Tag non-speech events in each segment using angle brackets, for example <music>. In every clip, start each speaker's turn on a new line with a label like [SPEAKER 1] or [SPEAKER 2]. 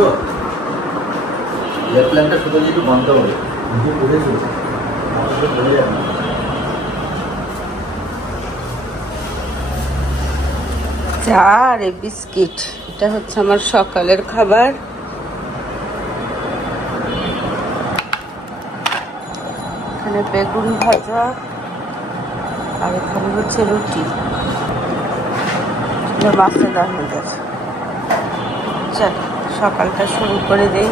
[SPEAKER 1] বুঝছ? শুধু বন্ধ হবে
[SPEAKER 2] চা আর বিস্কিট, এটা হচ্ছে আমার সকালের খাবার। এখানে বেগুন ভাজা, আর এখানে হচ্ছে রুটি। মাছের রান্না গেছে। চল সকালটা শুরু করে দেই।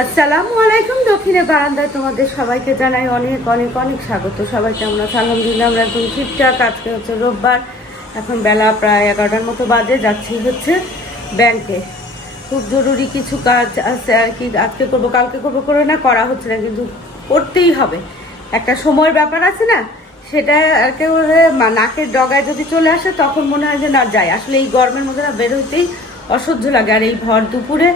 [SPEAKER 2] আসসালামু আলাইকুম, দক্ষিণে বারান্দায় তোমাদের সবাইকে জানাই অনেক অনেক অনেক স্বাগত। সবাই কেমন আছে? আলহামদুলিল্লাহ, আমরা একদম ঠিকঠাক। আজকে হচ্ছে রোববার। এখন বেলা প্রায় এগারোটার মতো বাজে, যাচ্ছি হচ্ছে ব্যাংকে খুব জরুরি কিছু কাজ আছে আর কি, আজকে করব, কালকে করব, করে না, করা হচ্ছে না, কিন্তু করতেই হবে। একটা সময়ের ব্যাপার আছে না, সেটা একেবারে মা- নাকের ডগায় যদি চলে আসে, তখন মনে হয় যে না যায় আসলে এই গরমের মধ্যে না, বের হইতেই অসহ্য লাগে। আর এই ভর দুপুরে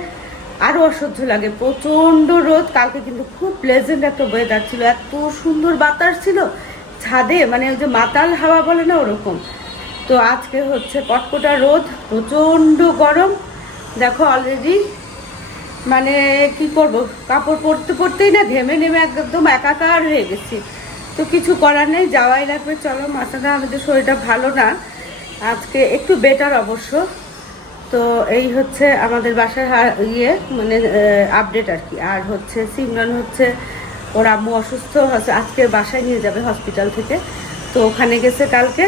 [SPEAKER 2] আরও অসহ্য লাগে। প্রচণ্ড রোদ। কালকে কিন্তু খুব প্লেজেন্ট একটা ওয়েদার ছিল। এত সুন্দর বাতাস ছিল। ছাদে মানে ওই যে মাতাল হাওয়া বলে না, ওরকম। তো আজকে হচ্ছে কটকটা রোদ প্রচণ্ড গরম। দেখো অলরেডি মানে কি করব, কাপড় পরতে পরতেই না ঘেমে নেমে একদম একাকার হয়ে গেছি। তো কিছু করার নেই, যাওয়াই লাগবে। চলো, মাসাদা, আমাদের শরীরটা ভালো না। আজকে একটু বেটার অবশ্য। তো এই হচ্ছে আমাদের বাসার ইয়ে মানে আপডেট আর কি। আর হচ্ছে সিমরান হচ্ছে, ওর আম্মু অসুস্থ, আজকে বাসায় নিয়ে যাবে হসপিটাল থেকে। তো ওখানে গেছে কালকে।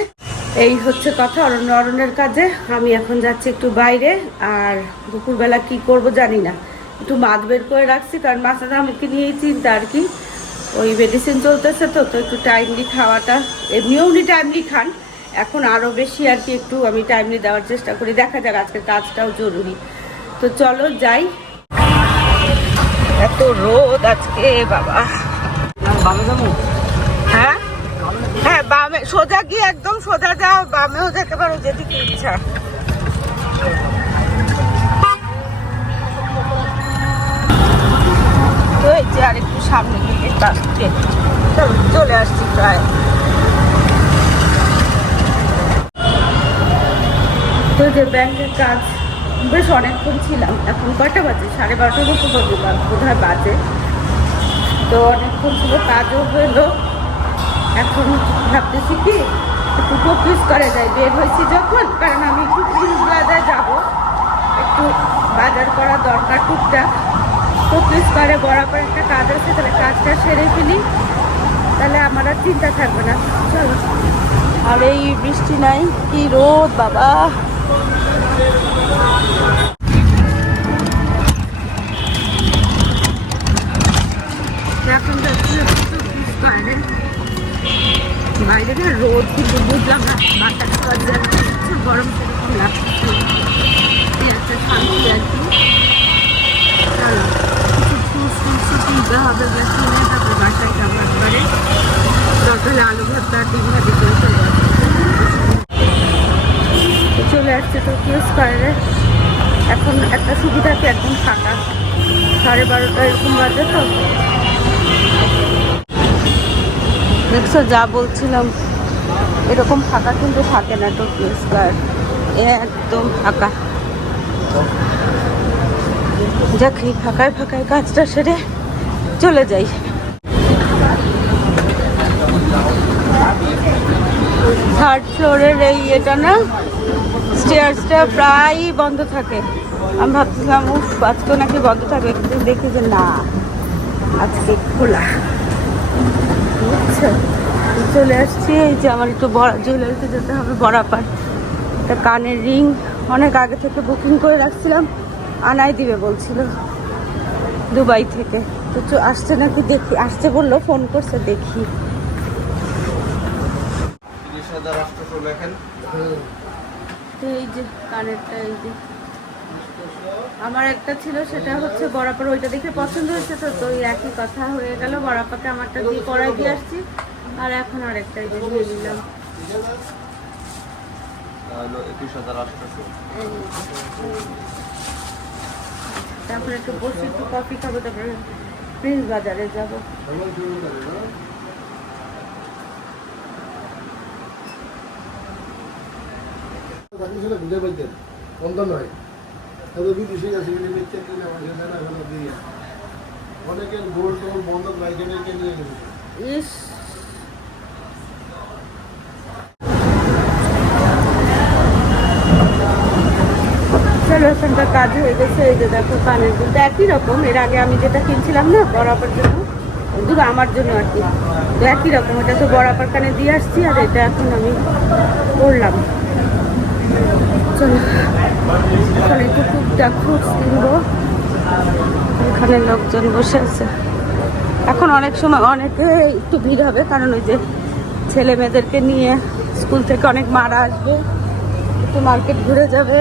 [SPEAKER 2] এই হচ্ছে কথা, অরণ্য, অরণ্যের কাজে। আমি এখন যাচ্ছি একটু বাইরে, আর দুপুরবেলা কি করব জানি না। একটু মাছ বের করে রাখছি, কারণ মাছটা আমাকে নিয়েই চিন্তা আর কি। ওই মেডিসিন চলতেছে তো তো একটু টাইমলি খাওয়াটা, এমনিও উনি টাইমলি খান। এখন আরও বেশি আর কি একটু আমি টাইমলি দেওয়ার চেষ্টা করি। দেখা যাক আজকের কাজটাও জরুরি। তো চলো যাই। এত রোদ আজকে, বাবা।
[SPEAKER 1] বামে
[SPEAKER 2] সোজা গিয়ে একদম সোজা যাও বামেও যেতে পারো যেদিকে ইচ্ছা। যে আর একটু সামনে দিকে আসছে চলো, আসছি প্রায়। তো যে ব্যাংকের কাজ বেশ অনেকক্ষণ ছিলাম এখন কয়টা বাজে? সাড়ে বারোটার মতো বাজে বা বোধহয় বাজে। তো অনেকক্ষণ ছিল কাজও হলো। এখন ভাবতেছি কি, একটু কপিস করে যাই বের হয়েছি যখন, কারণ আমি একটু প্রিন্স বাজার যাব। একটু বাজার করা দরকার টুকটাক। কপিস করে, বরাবর একটা কাজ আছে, তাহলে কাজটা সেরে ফেলি। তাহলে আমার আর চিন্তা থাকবে না। চলো। আর, এই বৃষ্টি নাই, কি রোদ, বাবা। বাইরে না রোদ কিন্তু বুঝলাম না, বাতাস খাওয়ার যাচ্ছে গরম সেরকম লাগছে। একটা শান্তি আর কি। ফ্রুটস হবে বা কিনে তারপর বাসায় যাব একবারে। দরকার আলু ভর্তা ডিম ভাজি চলে আসব। চলে আসছে টোকিও স্কোয়ারে। এখন একটা সুবিধা কি, একদম ফাঁকা। সাড়ে বারোটা এরকম বাজে তো? দেখছ যা বলছিলাম, এরকম ফাঁকা কিন্তু থাকে না টোকিও স্কোয়ার একদম ফাঁকা। যাক, এই ফাঁকায় ফাঁকায় কাজটা সেরে চলে যাই। থার্ড ফ্লোরের এই এটা না স্টেয়ার্সটা প্রায়ই বন্ধ থাকে। আমি ভাবছিলাম, উফ, আজকেও নাকি বন্ধ থাকবে, কিন্তু দেখি যে না, আজকে খোলা। বুঝছ চলে আসছি এই যে আমার একটু বড় জুয়েলারিতে যেতে হবে বরাপার একটা কানের রিং অনেক আগে থেকে বুকিং করে রাখছিলাম আনাই দিবে বলছিল দুবাই থেকে। তো আসছে নাকি দেখি আসছে বলল ফোন করছে দেখি। এই যে কানেরটা এই যে। আমার একটা ছিল সেটা হচ্ছে বরাবর ওইটা দেখে পছন্দ হয়েছে তো তো একই কথা হয়ে গেল। বরাপাকে আমারটা দিয়ে করাই দিয়ে আসছি আর এখন আরেকটা এই যে নিয়ে নিলাম
[SPEAKER 1] হলো একুশ হাজার আসতেছে
[SPEAKER 2] তারপরে একটু বসে একটু কফি খাব তারপরে প্রিন্স বাজারে যাব।
[SPEAKER 3] বন্ধ নয়।
[SPEAKER 2] এখানকার কাজ হয়ে গেছে, এই যে দেখো কানের দুলটা একই রকম, এর আগে আমি যেটা কিনছিলাম না বরাবর জন্য দুটো আমার জন্য আর কি। একই রকম, এটা তো বরাবর কানে দিয়ে আসছি, আর এটা এখন আমি করলাম। চলো। এখন টুকটাক ফ্রুটস কিনবো এখানে লোকজন বসে আছে। এখন অনেক সময় অনেকে একটু ভিড় হবে, কারণ ওই যে ছেলে মেয়েদেরকে নিয়ে স্কুল থেকে অনেক মারা আসবে। একটু মার্কেট ঘুরে যাবে।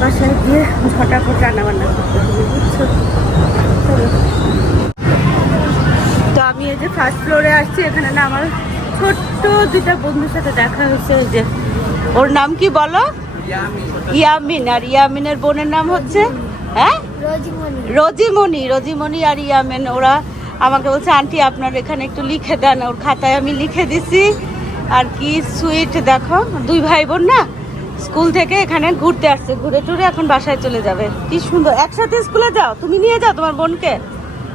[SPEAKER 2] বাসায় গিয়ে ঝটাফট রান্না বান্না করতে হবে তো আমি এই যে ফার্স্ট ফ্লোরে আসছি, এখানে না আমার ছোট্ট দুটা বন্ধুর সাথে দেখা হয়েছে যে ওর নাম কি বলো? ইয়ামিন। আর ইয়ামিনের বোনের নাম হচ্ছে? হ্যাঁ? রজিমণি। রজিমণি। আর ইয়ামেন ওরা আমাকে বলছে আন্টি আপনার এখানে একটু লিখে দেন ওর খাতায় আমি লিখে দিছি। আর কি সুইট দেখো দুই ভাই বোন না স্কুল থেকে এখানে ঘুরতে আসছে ঘুরে টুরে এখন বাসায় চলে যাবে। কি সুন্দর। একসাথে স্কুলে যাও তুমি নিয়ে যাও তোমার বোনকে।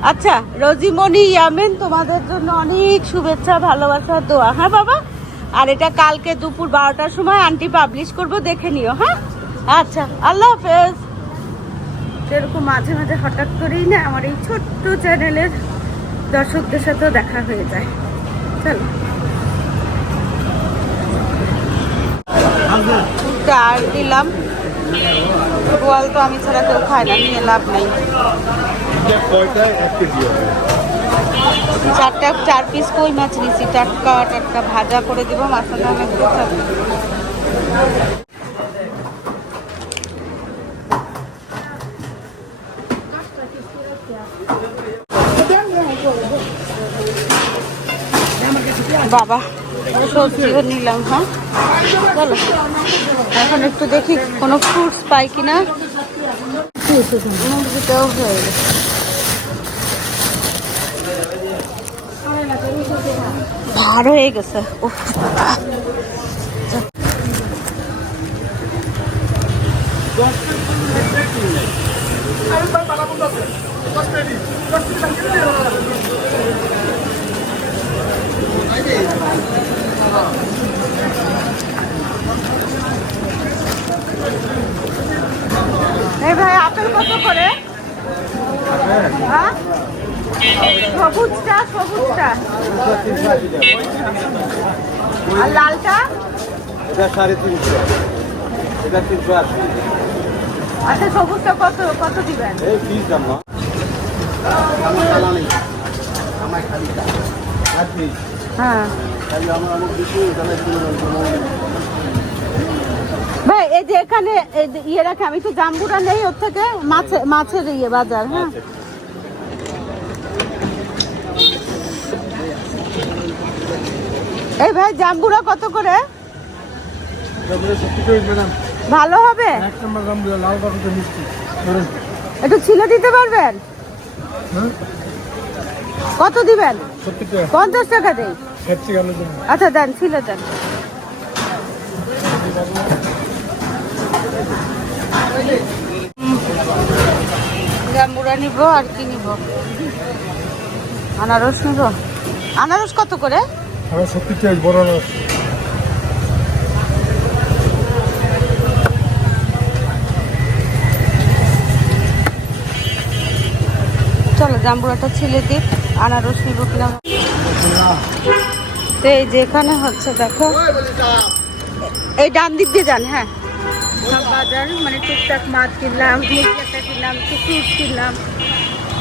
[SPEAKER 2] আচ্ছা রজিমণি ইয়ামেন তোমাদের জন্য অনেক শুভেচ্ছা ভালোবাসা দোয়া। হ্যাঁ বাবা? আর এটা কালকে দুপুর বারোটার সময় আন্টি পাবলিশ করব দেখে নিও হ্যাঁ? আচ্ছা আল্লাহ হাফেজ। এরকম মাঝে মাঝে হঠাৎ করেই না আমার এই ছোট্ট চ্যানেলের দর্শকদের সাথেও দেখা হয়ে যায়। চলো। চার দিলাম। গোয়াল তো আমি ছাড়া কেউ খায় না নিয়ে লাভ নেই। চারটা চার পিস কই মাছ নিয়েছি টাটকা টাটকা ভাজা করে দিব মাছটা অনেক খাবে। বাবা সবজিও নিলাম হ্যাঁ? চলো এখন একটু দেখি কোনো ফ্রুটস পাই কিনা। মুরগিটাও হয়ে গেছে। ভার হয়ে গেছে। এই ভাই আপেল কত করে? হ্যাঁ? সবুজটা সবুজটা। আর লালটা?
[SPEAKER 1] এটা সাড়ে তিনশো। এটা তিনশো আশি।
[SPEAKER 2] আচ্ছা সবুজটা কত কত দিবেন?
[SPEAKER 1] এই ফিস দাম না আমার জানা নেই। আমার খালি আর ফিস
[SPEAKER 2] হ্যাঁ। ভাই এই যে এখানে ইয়ে রাখে আমি তো জাম্বুরা নেই ওর থেকে মাছে মাছের ইয়ে বাজার হ্যাঁ? এই ভাই জাম্বুরা কত করে? ভালো হবে? একটু ছিলে দিতে পারবেন? কত দিবেন? পঞ্চাশ টাকা দেই আচ্ছা দেন ছিলে দেন। জাম্বুরা নিব আর কি নিব? আনারস নিব। আনারস কত করে?
[SPEAKER 3] আমার সত্যি চাই বড়
[SPEAKER 2] ছিলে দিক, আনারস নিব কিনা। তো এই যে এখানে হচ্ছে, দেখো। এই ডান দিক দিয়ে যান হ্যাঁ। বাজার মানে টুকটাক মাছ কিনলাম কিনলাম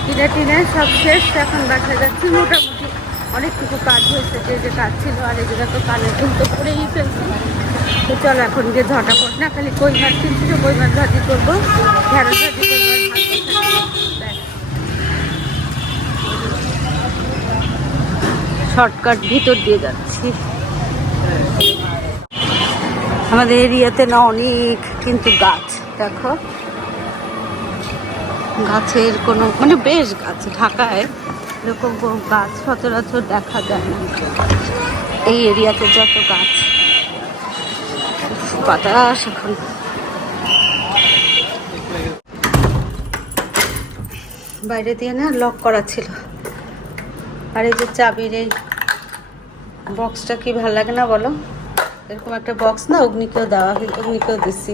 [SPEAKER 2] কিনে টিনে সব শেষ, এখন যাচ্ছি মোটামুটি অনেকটুকু কাজ হয়েছে, যে যে কাজ ছিল আর জায়গা তো কানের দুল তো করেই ফেলছি। তো চলো এখন গিয়ে ঝটাপট না, খালি কই মাছ কিনছি তো, কই মাছ ভাজি করব। ঢেঁড়স ভাজি। শর্টকাট ভিতর দিয়ে যাচ্ছি। আমাদের এরিয়াতে না অনেক কিন্তু গাছ, দেখো। গাছের কোনো মানে বেশ গাছ, ঢাকায় এরকম গাছ সচরাচর দেখা যায় না। এই এরিয়াতে যত গাছ বাতাস এখন। বাইরে দিয়ে না লক করা ছিল। আর এই যে চাবির এই বক্সটা কি ভালো লাগে না বলো? এরকম একটা বক্স না, অগ্নিকেও দেওয়া অগ্নিকেও দিচ্ছি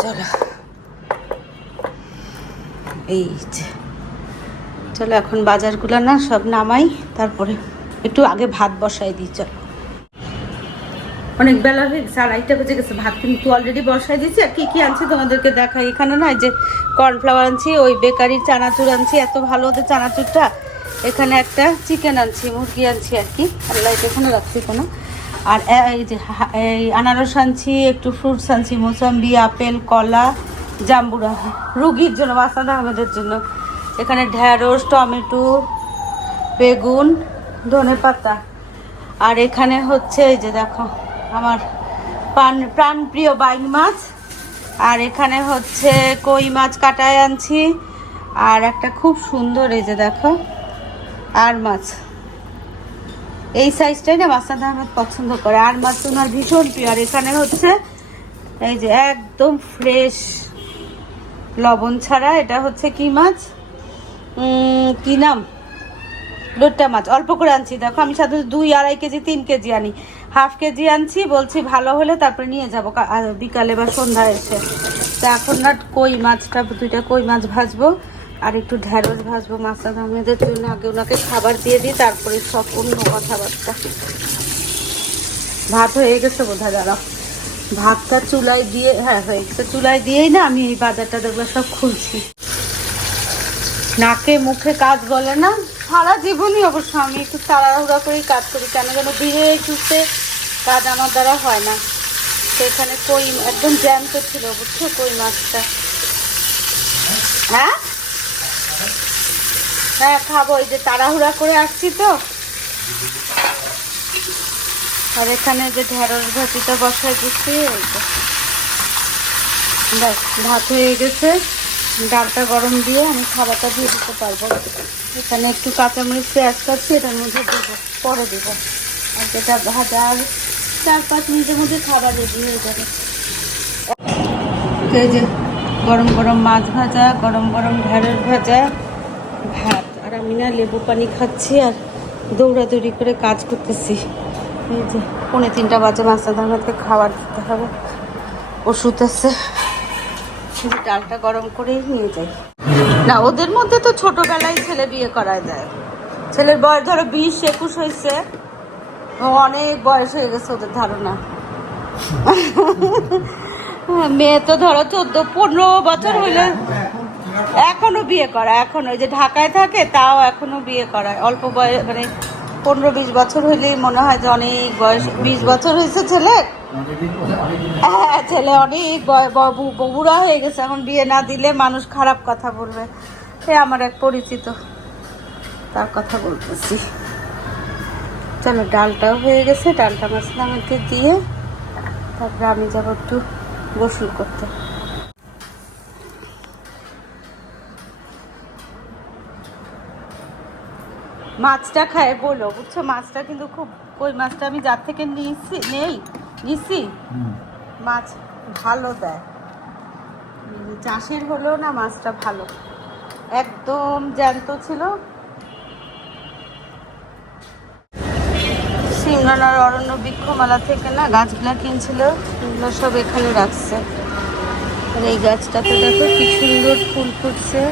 [SPEAKER 2] চলো। এই যে। চলো, এখন বাজারগুলো না সব নামাই, তারপরে একটু আগে ভাত বসাই দিই, চলো। অনেক বেলা হয়ে গেছে আড়াইটা বেজে গেছে, ভাত কিন্তু অলরেডি বসাই দিয়েছি। আর কি কি আনছি তোমাদেরকে দেখাই। এখানে না যে কর্নফ্লাওয়ার আনছি, ওই বেকারির চানাচুর আনছি, এত ভালো ওদের চানাচুরটা। এখানে একটা চিকেন আনছি, মুরগি আনছি আর কি। এটা এখানে রাখছি কোনো আর এই যে এই আনারস আনছি, একটু ফ্রুটস আনছি, মোসাম্বি, আপেল, কলা, জাম্বুরা। রুগীর জন্য মাসাদ আহমেদের জন্য। এখানে ঢ্যাঁড়স টমেটো, বেগুন, ধনে পাতা। আর এখানে হচ্ছে এই যে দেখো, আমার প্রাণ প্রাণপ্রিয় বাইং মাছ। আর এখানে হচ্ছে কই মাছ কাটায় আনছি। আর একটা খুব সুন্দর এই যে দেখো, আর মাছ। এই সাইজটাই না মাসাদ আহমেদ পছন্দ করে। আর মাছ ওনার ভীষণ প্রিয়। আর এখানে হচ্ছে এই যে একদম ফ্রেশ লবণ ছাড়া এটা হচ্ছে কি মাছ? কি নাম? লোট্টা মাছ। অল্প করে আনছি, দেখো, আমি সাধারণত দুই আড়াই কেজি, তিন কেজি আনি। হাফ কেজি আনছি, বলছি ভালো হলে তারপরে নিয়ে যাব। বিকালে বা সন্ধ্যা এসে। তো এখন না কই মাছটা, দুইটা কই মাছ ভাজবো? আর একটু ঢ্যাঁড়স ভাজবো, মাছটা আহমেদের জন্য। আগে ওনাকে খাবার দিয়ে দিই, তারপরে সব অন্য কথাবার্তা। ভাত হয়ে গেছে বোধ হয় ভাতটা চুলায় দিয়ে হ্যাঁ হয়ে গেছে। চুলায় দিয়েই না, আমি এই বাজারটা দেখব সব খুলছি। নাকে মুখে কাজ বলে না? সারা জীবনই অবশ্য আমি একটু তাড়াহুড়া করেই কাজ করি। কেন যেন ধীরে সুস্থে কাজ আমার দ্বারা হয় না। সেখানে কই, একদম জ্যান্ত ছিল বুঝছ কই মাছটা? হ্যাঁ? হ্যাঁ খাব, এই যে তাড়াহুড়া করে আসছি তো। আর এখানে যে ঢেঁড়স ভাজিটা বসাই দিচ্ছি ভাত হয়ে গেছে। ডালটা গরম দিয়ে আমি খাবারটা দিয়ে দিতে পারব। এখানে একটু কাঁচামরিচ পেঁয়াজ কাটছি, এটার মধ্যে দেবো, পরে দেবো। আর যেটা ভাজা আর চার পাঁচ মিনিটের মধ্যে খাবার রেডি হয়ে যাবে। এই যে গরম গরম মাছ ভাজা, গরম গরম ঢেঁড়স ভাজা, ভাত। আর আমি না লেবু পানি খাচ্ছি আর দৌড়াদৌড়ি করে কাজ করতেছি। এই যে পৌনে তিনটা বাজে মাছটা ধর্মকে খাবার দিতে হবে। ওষুধ আছে। শুধু ডালটা গরম করেই নিয়ে যাই। না, ওদের মধ্যে তো ছোটবেলায় ছেলে বিয়ে করায় দেয়। ছেলের বয়স ধরো বিশ, একুশ হয়েছে। অনেক বয়স হয়ে গেছে ওদের ধারণা। মেয়ে তো ধরো চোদ্দ, পনেরো বছর হইলে এখনও বিয়ে করা এখন ওই যে ঢাকায় থাকে, তাও এখনও বিয়ে করায়। অল্প বয়স মানে পনেরো বিশ বছর হইলেই মনে হয় যে অনেক বয়স বিশ বছর হয়েছে ছেলে? হ্যাঁ ছেলে অনেক বয়- ব- বু- বুড়া হয়ে গেছে। এখন বিয়ে না দিলে মানুষ খারাপ কথা বলবে। সে আমার এক পরিচিত। তার কথা বলতেছি। চলো ডালটাও হয়ে গেছে। ডালটা মাছলামকে দিয়ে তারপরে আমি যাব একটু গোসল করতে। মাছটা খায় বলো। বুঝছ মাছটা কিন্তু খুব ওই মাছটা আমি যার থেকে নিয়েছি নেই নিছি। মাছ ভালো দেয়। চাষের হলেও না মাছটা ভালো। একদম জ্যান্ত ছিল। সিমরানার অরণ্য বৃক্ষমালা থেকে না গাছগুলা কিনছিল। এগুলো সব এখানে রাখছে। আর এই গাছটাতে দেখো কি সুন্দর ফুল ফুটছে।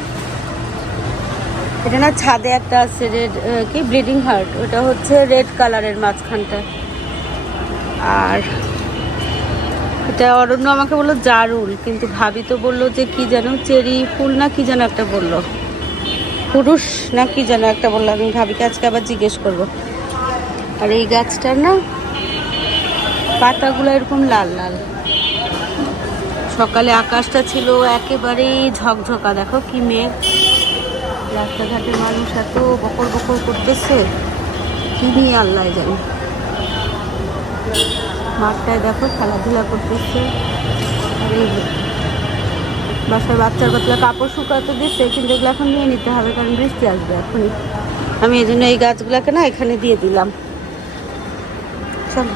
[SPEAKER 2] এটা না ছাদে একটা আছে রেড কি? ব্লিডিং হার্ট ওটা হচ্ছে রেড কালারের মাঝখানটা। আর এটা অরণ্য আমাকে বলল জারুল, কিন্তু ভাবি তো বলল যে কি যেন চেরি ফুল না কি যেন একটা বলল। পুরুষ না কি যেন একটা বলল, আমি ভাবিকে আজকে আবার জিজ্ঞেস করব। আর এই গাছটার না পাতাগুলো এরকম লাল লাল। সকালে আকাশটা ছিল একেবারেই ঝকঝকা, দেখো কি মেঘ। রাস্তাঘাটে মানুষ এত বকর বকর করতেছে নিয়ে আল্লাহ জানি। মাঠটায় দেখো খেলাধুলা করতেছে। আর এই বাসার বাচ্চার বাচ্চা কাপড় শুকাতে দিচ্ছে কিন্তু এগুলো এখন নিয়ে নিতে হবে, কারণ বৃষ্টি আসবে এখনই। আমি এই জন্য এই গাছগুলোকে না এখানে দিয়ে দিলাম। চলো।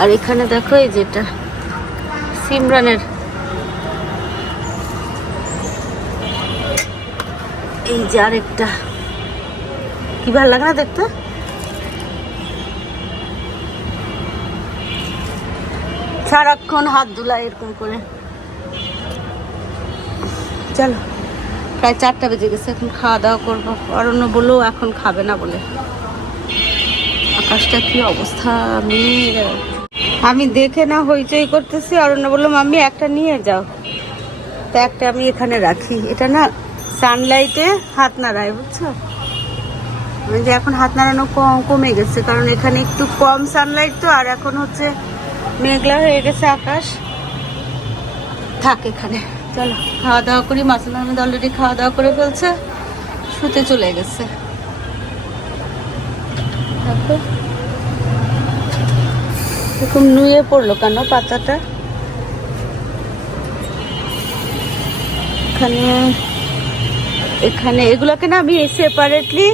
[SPEAKER 2] আর এখানে দেখো এই যেটা, সিমরানের এই যে আরেকটা কি ভালো লাগে না দেখতে? সারাক্ষণ হাত ধুলা এরকম করে। চলো, প্রায় চারটা বেজে গেছে, এখন খাওয়া দাওয়া করব। অরণ্য বলেও এখন খাবে না বলে। আকাশটা কি অবস্থা, মেঘ। আমি দেখে না হইচই করতেছি। অরণ্য বলল, মাম্মি, একটা নিয়ে যাও। তা একটা আমি এখানে রাখি। এটা না সানলাইটে হাত নাড়ায়, বুঝছ? যে এখন হাত নাড়ানো কম গেছে, কারণ এখানে একটু কম সানলাইট তো, আর এখন হচ্ছে মেঘলা হয়ে গেছে আকাশ। থাক এখানে, চলো খাওয়া দাওয়া করি মাসুল আহমেদ অলরেডি খাওয়া দাওয়া করে ফেলছে, শুতে চলে গেছে। এরকম নুয়ে পড়ল কেন পাতাটা? এখানে এখানে এগুলোকে না আমি সেপারেটলি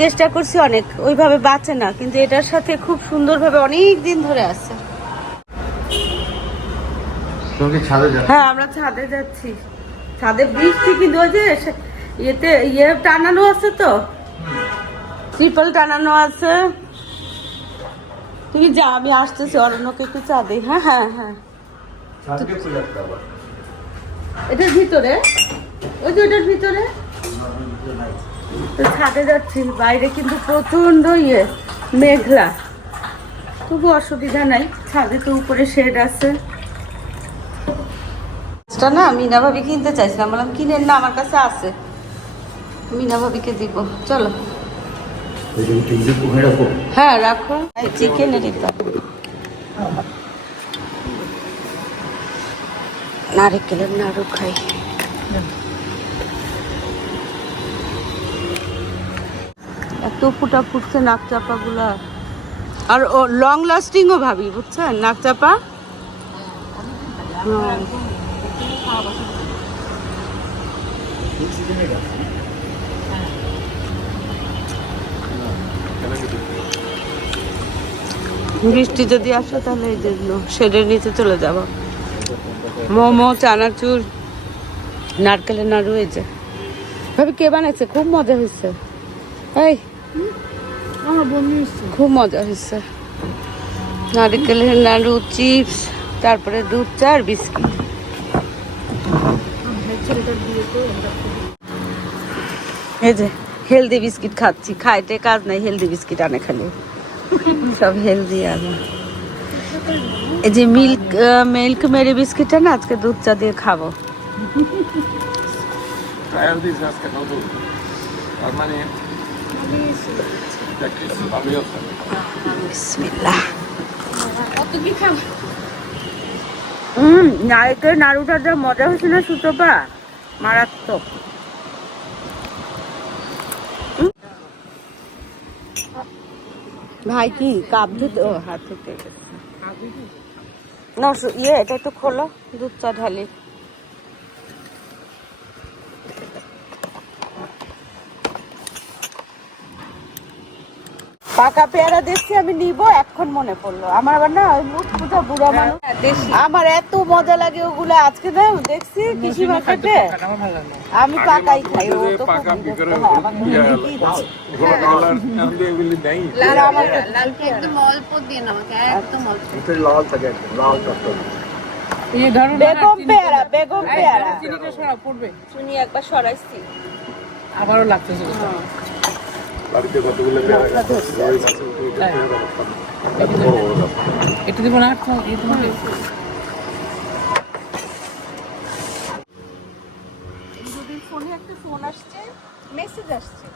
[SPEAKER 2] চেষ্টা করছি অনেক। ওইভাবে বাঁচে না কিন্তু এটার সাথে খুব সুন্দরভাবে অনেক দিন ধরে আছে। হ্যাঁ আমরা ছাদে যাচ্ছি। ছাদে বৃষ্টি কিন্তু ওই যে ইয়েতে ইয়ে টানানো আছে তো? ট্রিপল টানানো আছে। তুমি যা আমি আসতেছি অরণ্যকে একটু চা দিই হ্যাঁ হ্যাঁ। হ্যাঁ এটার ভিতরে? ওই যে ওটার ভিতরে? তো ছাদে যাচ্ছি বাইরে কিন্তু প্রচণ্ড ইয়ে মেঘলা। তবু অসুবিধা নাই ছাদে তো উপরে শেড আছে। এটা না মিনা ভাবি কিনতে চাইছিলাম বললাম কিনেন না আমার কাছে আছে। মিনা ভাবিকে দিব চলো। হ্যাঁ রাখো। চিকেন দিতাম নারিকেলের নাড়ু খাই। এত ফুটা ফুটছে নাক চাপা গুলা আর ও লং লাস্টিংও ভাবি, বুঝছেন? নাক চাপা? হ্যাঁ। বৃষ্টি যদি আসে তাহলে এই যেগুলো শেডের নিচে চলে যাব। মোমো, চানাচুর, নারকেলের নাড়ু এই যে। ভাবি, কে বানাইছে? খুব মজা হয়েছে এই খুব মজা হয়েছে। নারকেলের নাড়ু চিপস তারপরে দুধ চা আর বিস্কিট। এই যে হেলদি বিস্কিট খাচ্ছি। খাইতে কাজ নাই হেলদি বিস্কিট আনে খালি। সব হেলদি আনে এই যে মিল্ক মিল্ক মেরি বিস্কিটটা না আজকে দুধ চা দিয়ে খাব।
[SPEAKER 4] Trial this
[SPEAKER 2] হুম নারকেল নাড়ুটা যা মজা হয়েছে না মারাত্মক। ভাই কি কাপ ধুতে হাত ধুতে। না ইয়ে এটা একটু খোলো, দুধ চা ঢালি পাকা পেয়ারা দেখছি আমি নিব এখন মনে পড়ল। আমার আবার না ওই মুখ পূজা বুড়া মানুষ। আমার এত মজা লাগে ওগুলো। আজকে না দেখছি কৃষি মার্কেটে আমি পাকাই খাই ও তো হয়, হয় বেগম পেয়ারা বেগম পেয়ারা। শুনি একবার সরাইছি।
[SPEAKER 5] আবারও লাগতেছে।
[SPEAKER 3] বাড়িতে কতগুলো
[SPEAKER 5] দিব না
[SPEAKER 2] দুদিন ফোনে একটা ফোন আসছে মেসেজ আসছে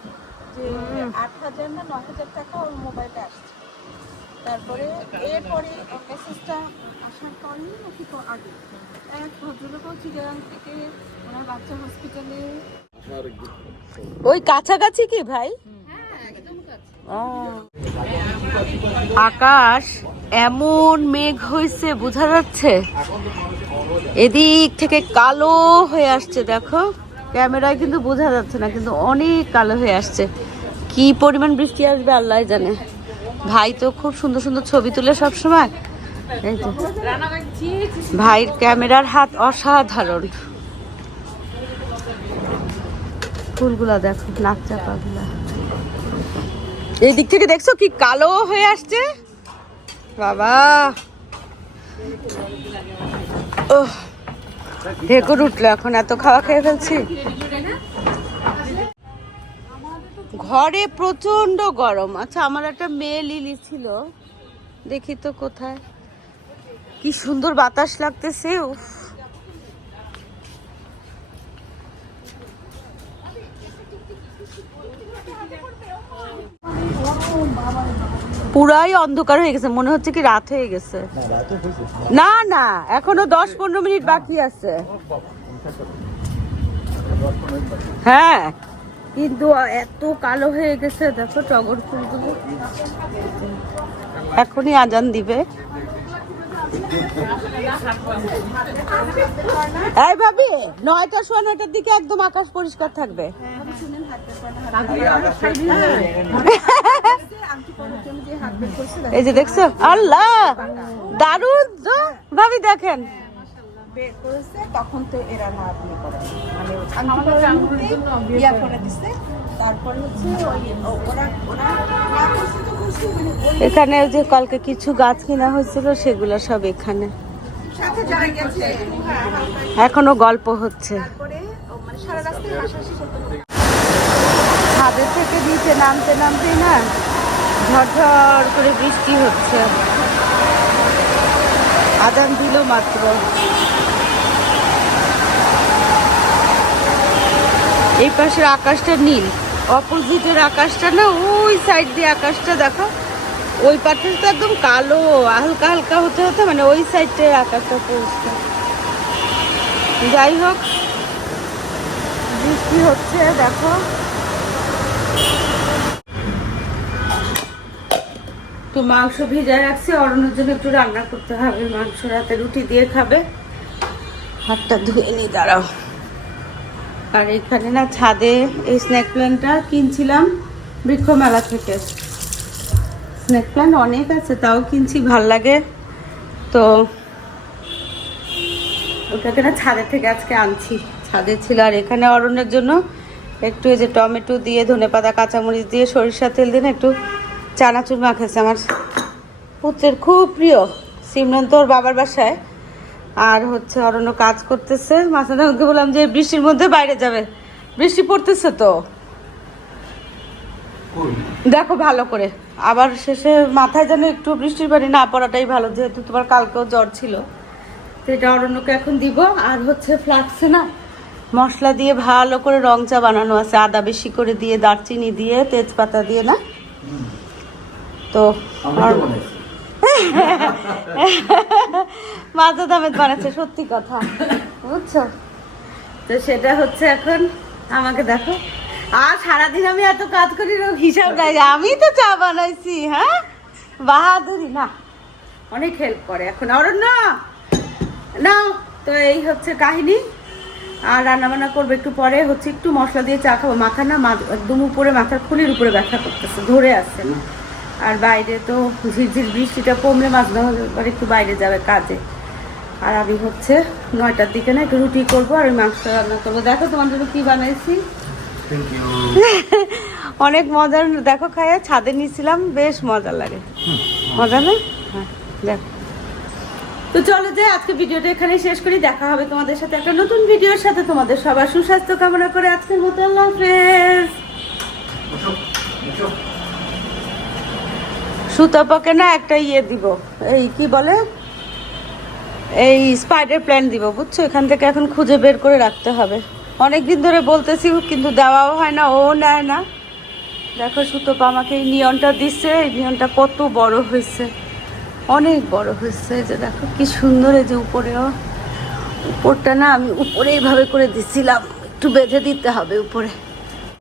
[SPEAKER 2] যে আট হাজার না ন হাজার টাকা ওর মোবাইলে আসছে। তারপরে এরপরে মেসেজটা আসার পরেই নাকি তো আগে এক ভদ্রলোকও চিটাগাং থেকে ওনার বাচ্চা হসপিটালে ওই কাছাকাছি কি ভাই। আকাশ, এমন মেঘ হয়েছে বোঝা যাচ্ছে? এদিক থেকে কালো হয়ে আসছে, দেখো। ক্যামেরায় কিন্তু বোঝা যাচ্ছে না, কিন্তু অনেক কালো হয়ে আসছে। কি পরিমাণ বৃষ্টি আসবে আল্লাহ জানে। ভাই তো খুব সুন্দর সুন্দর ছবি তুলে সব সময় ভাইয়ের ক্যামেরার হাত অসাধারণ। ফুলগুলা দেখো, নাক চাপাগুলা। এই দিক থেকে দেখছ কি কালো হয়ে আসছে? বাবা। ও ঢেকুর উঠল এখন, এত খাওয়া খেয়ে ফেলছি। ঘরে প্রচণ্ড গরম। আচ্ছা আমার একটা মেয়ে লিলি ছিল। দেখি তো কোথায়। কি সুন্দর বাতাস লাগতেছে, উফ। পুরাই অন্ধকার হয়ে গেছে মনে হচ্ছে কি রাত হয়ে গেছে। না না এখনও দশ পনেরো মিনিট বাকি আছে। হ্যাঁ কিন্তু এত কালো হয়ে গেছে দেখো টগর ফুলগুলো। এখনই আজান দিবে। এই ভাবি, নয়টা সোয়া নয়টার দিকে একদম আকাশ পরিষ্কার থাকবে। এই যে দেখছ? আল্লাহ! দারুণ ভাবি, দেখেন।
[SPEAKER 6] তখন তো এরা না আপনি করে। মানে তারপর হচ্ছে ওই ওরা ওরা
[SPEAKER 2] এখানে যে কালকে কিছু গাছ কিনা হয়েছিল সেগুলো সব এখানে।
[SPEAKER 6] হ্যাঁ,
[SPEAKER 2] এখনও গল্প হচ্ছে।
[SPEAKER 6] মানে
[SPEAKER 2] ছাদের থেকে নিচে নামতে নামতেই না ঝরঝর করে বৃষ্টি হচ্ছে। আজান দিল মাত্র। এই পাশের আকাশটা নীল। অপোজিটের আকাশটা না, ওই সাইড দিয়ে আকাশটা দেখো। ওই পাশে তো একদম কালো, হালকা হালকা হতে হতে মানে ওই সাইডটায় আকাশটা পরিষ্কার যাই হোক, বৃষ্টি হচ্ছে, দেখো। তো মাংস ভিজায় রাখছি, অরণ্যের জন্য একটু রান্না করতে হবে। মাংস রাতে রুটি দিয়ে খাবে। হাতটা ধুয়ে নি, দাঁড়াও। আর এখানে না ছাদে এই স্ন্যাক প্ল্যানটা কিনছিলাম বৃক্ষ মেলা থেকে। স্ন্যাক প্ল্যান্ট অনেক আছে, তাও কিনছি, ভালো লাগে। তো ওটাকে না ছাদের থেকে আজকে আনছি। ছাদে ছিল, আর এখানে অরণ্যের জন্য একটু এই যে টমেটো দিয়ে ধনেপাতা কাঁচামরিচ দিয়ে সরিষা তেল দিয়ে না একটু চানাচুর মাখেছে। আমার পুত্রের খুব প্রিয় সিমরন তোর বাবার বাসায়। আর হচ্ছে অরণ্য কাজ করতেছে। মাঝখানে ওকে বললাম যে বৃষ্টির মধ্যে বাইরে যাবে। বৃষ্টি পড়তেছে তো। দেখো ভালো করে। আবার শেষে মাথায় যেন একটু বৃষ্টির পানি না পড়াটাই ভালো যেহেতু তোমার কালকেও জ্বর ছিল। তো এটা অরণ্যকে এখন দিব। আর হচ্ছে ফ্লাক্সে না মশলা দিয়ে ভালো করে রং চা বানানো আছে। আদা বেশি করে দিয়ে দারচিনি দিয়ে তেজপাতা দিয়ে না? তো আর- মাজা দামেদ বানাচ্ছে, সত্যি কথা। বুঝছ? তো সেটা হচ্ছে এখন, আমাকে দেখো। আর সারাদিন আমি এত কাজ করি হিসাব নাই আমি তো চা বানাইছি হ্যাঁ? বাহাদুরি, না। অনেক হেল্প করে এখন। অরণ্য! না তো এই হচ্ছে কাহিনী। আর রান্না বান্না করব একটু পরে, হচ্ছে একটু মশলা দিয়ে চা খাব। মাথা না একদম উপরে, মাথার খুলির উপরে ব্যথা করতেছে, ধরে আসছে না আর বাইরে তো ঝিরঝির বৃষ্টিটা কমলে মাছ ধরা পরে একটু বাইরে যাবে কাজে। আর আমি হচ্ছে নয়টার দিকে না একটু রুটি করব আর ওই মাংস রান্না করব। দেখো তোমার জন্য কি বানাইছি? <laughs> অনেক মজার। দেখো খাইয়া ছাদে নিয়েছিলাম বেশ মজা লাগে। মজা না? হ্যাঁ দেখো তো চলো যে আজকে ভিডিওটা এখানে শেষ করি। দেখা হবে তোমাদের সাথে একটা নতুন ভিডিওর সাথে। তোমাদের সবার সুস্বাস্থ্য কামনা করে আজকের মতো আল্লাহ হাফেজ। সুতপাকে না একটা ইয়ে দিব। এই কি বলে? এই স্পাইডার প্ল্যান দিব, বুঝছ? এখান থেকে এখন খুঁজে বের করে রাখতে হবে। অনেক দিন ধরে বলতেছি, কিন্তু দেওয়াও হয় না, ও নেয় না। দেখো সুতপা আমাকে এই নিয়নটা দিচ্ছে এই নিয়নটা কত বড় হয়েছে। অনেক বড় হয়েছে যে দেখো, কি সুন্দর এই যে উপরেও। উপরটা না আমি উপরে এইভাবে করে দিছিলাম, একটু বেঁধে দিতে হবে উপরে।